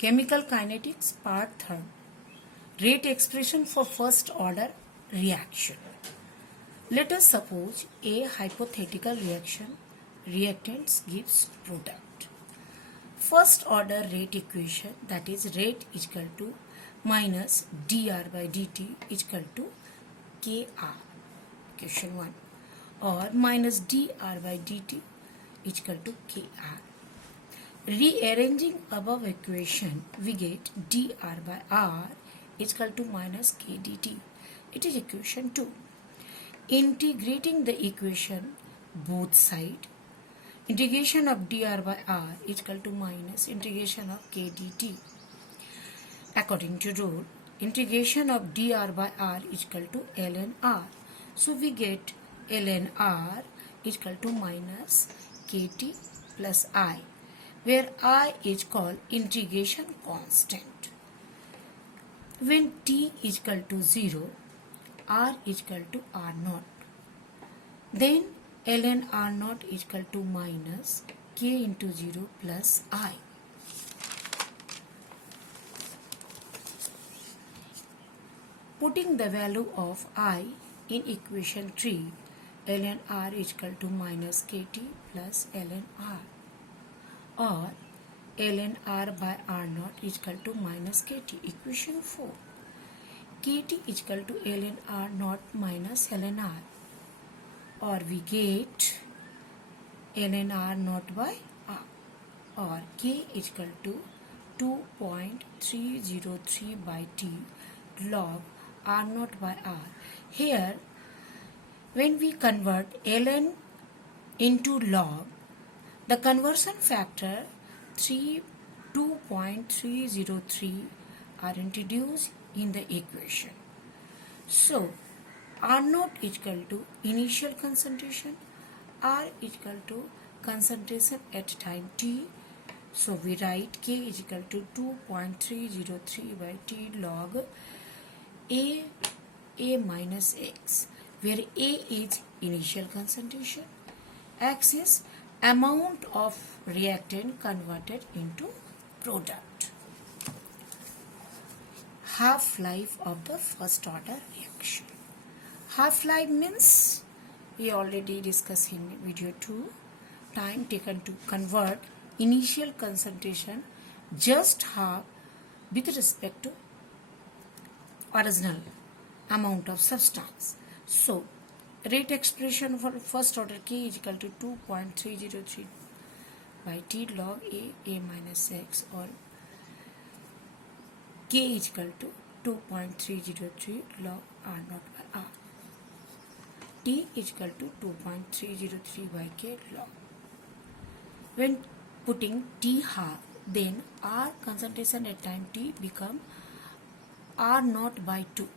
Chemical kinetics part 3rd. Rate expression for first order reaction. Let us suppose a hypothetical reaction. Reactants gives product. First order rate equation, that is rate is equal to minus dr by dt is equal to kr. Question 1. Or minus dr by dt is equal to kr. Rearranging above equation, we get dr by r is equal to minus k dt. It is equation 2. Integrating the equation both side, integration of dr by r is equal to minus integration of k dt. According to rule, integration of dr by r is equal to ln r. So we get ln r is equal to minus kt plus I, where I is called integration constant. When t is equal to 0, r is equal to r naught. Then ln r naught is equal to minus k into 0 plus I. Putting the value of I in equation 3, ln r is equal to minus kt plus ln r, or ln r by r naught is equal to minus kt. Equation 4, kt is equal to ln r naught minus ln r, or we get ln r naught by r, or k is equal to 2.303 by t log r naught by r. Here, when we convert ln into log, the conversion factor 2.303 are introduced in the equation. So, R naught is equal to initial concentration, R is equal to concentration at time t. So, we write K is equal to 2.303 by t log A minus X, where A is initial concentration, X is amount of reactant converted into product. Half-life of the first order reaction. Half-life means, we already discussed in video 2, time taken to convert initial concentration just half with respect to original amount of substance. So, rate expression for first order K is equal to 2.303 by t log A minus X, or K is equal to 2.303 log R naught by R. T is equal to 2.303 by K log. When putting T half, then R concentration at time T become R naught by 2.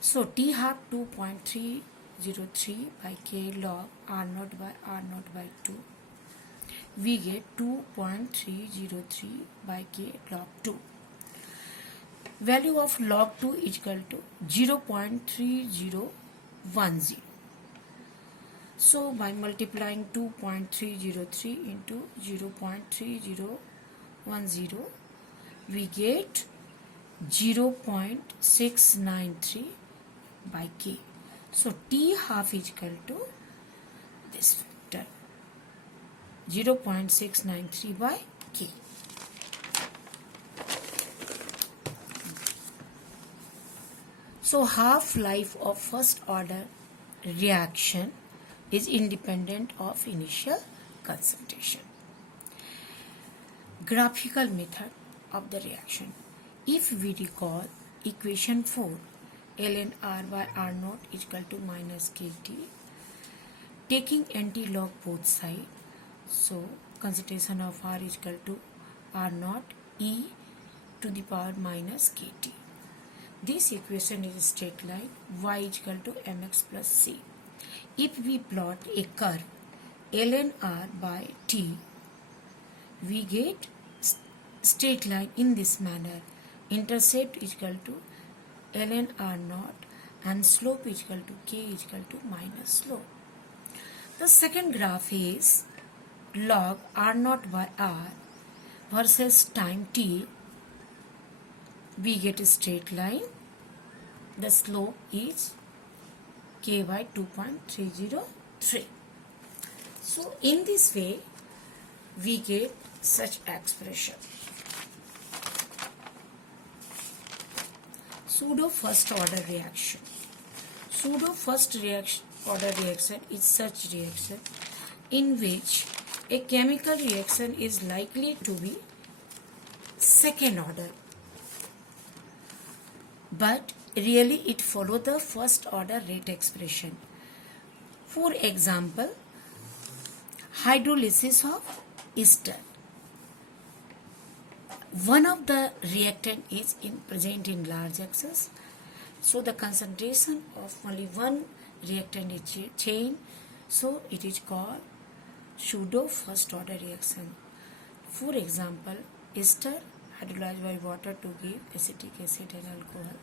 So T half 2.303 by K log R naught by R naught by 2. We get 2.303 by K log 2. Value of log 2 is equal to 0.3010. So by multiplying 2.303 into 0.3010, we get 0.693 by K. So T half is equal to this factor, 0.693 by K. So half-life of first order reaction is independent of initial concentration. Graphical method of the reaction. If we recall equation 4, ln r by r naught is equal to minus kt, taking anti-log both sides, so concentration of r is equal to r naught e to the power minus kt. This equation is a straight line, y is equal to mx plus c. If we plot a curve ln r by t, we get straight line in this manner. Intercept is equal to ln r naught and slope is equal to k is equal to minus slope. The second graph is log r naught by r, versus time t, we get a straight line. The slope is k by 2.303. So in this way we get such expression. Pseudo first order reaction. Pseudo first order reaction is such reaction in which a chemical reaction is likely to be second order, but really it follows the first order rate expression. For example, hydrolysis of ester. One of the reactant is present in large excess, so the concentration of only one reactant is changed, so it is called pseudo first order reaction. For example, ester hydrolyzed by water to give acetic acid and alcohol.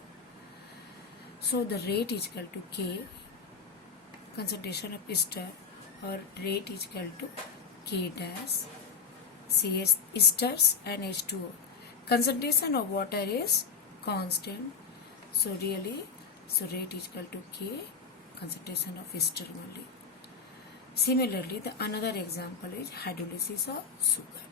So the rate is equal to K, concentration of ester, or rate is equal to K dash CS esters and H2O. Concentration of water is constant, so really, so rate is equal to K, concentration of ester only. Similarly, the another example is hydrolysis of sugar.